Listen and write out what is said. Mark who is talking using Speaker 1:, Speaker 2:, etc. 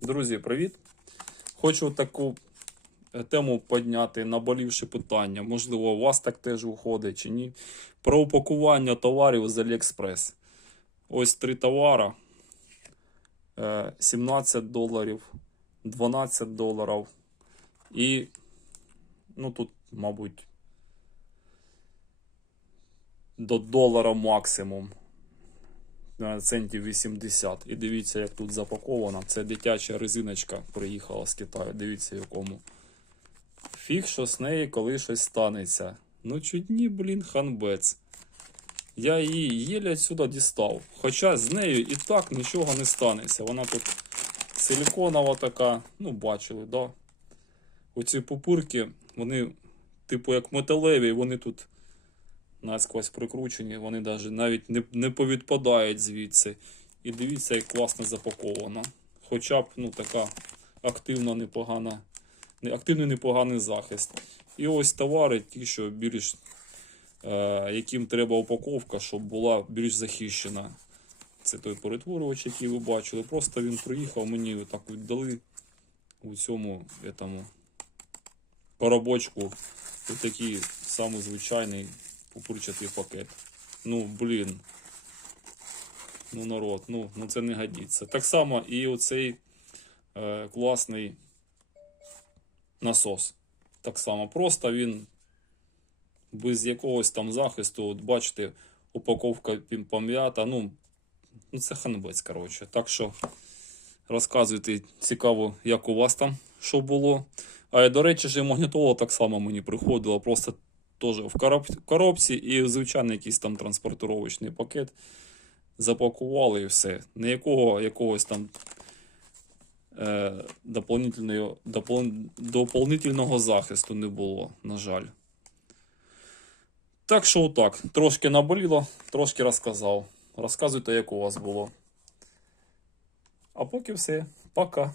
Speaker 1: Друзі, привіт! Хочу таку е, тему підняти, наболівши питання. Можливо, у вас так теж виходить чи ні. Про упакування товарів з Aliexpress. Ось три товара. Е, 17 доларів, 12 доларів. І, ну тут, мабуть, до долара максимум. Центів 80. І дивіться, як тут запаковано. Це дитяча резиночка приїхала з Китаю. Дивіться, якому. Фіг, що з неї, коли щось станеться. Ну, чудні, блін, ханбец. Я її єлі отсюда дістав. Хоча з нею і так нічого не станеться. Вона тут силіконова така, ну, бачили, да? Оці пупирки, вони, типу, як металеві, вони тут насквозь прикручені, вони даже навіть не, не повідпадають звідси. І дивіться, як класно запаковано. Хоча б ну, така активна, непогана, не- активний непоганий захист. І ось товари, ті, що більш, е, яким треба упаковка, щоб була більш захищена. Це той перетворювач, який ви бачили. Просто він приїхав, мені так віддали у цьому этому, коробочку. Ось такий самий звичайний пупурчатий пакет. Ну, блін. Ну, народ, ну, ну це не годиться. Так само і оцей е, класний насос. Так само. Просто він без якогось там захисту, от бачите, упаковка пом'ята. Ну, ну це ханбець, коротше. Так що розказуйте цікаво, як у вас там що було. А до речі, ж і магнітола так само мені приходила. Просто теж в коробці і звичайний якийсь там транспортировочний пакет. Запакували і все. Ніякого якогось там е, дополнительного, допол- дополнительного захисту не було, на жаль. Так що отак. Трошки наболіло, трошки розказав. Розказуйте, як у вас було. А поки все. Пока.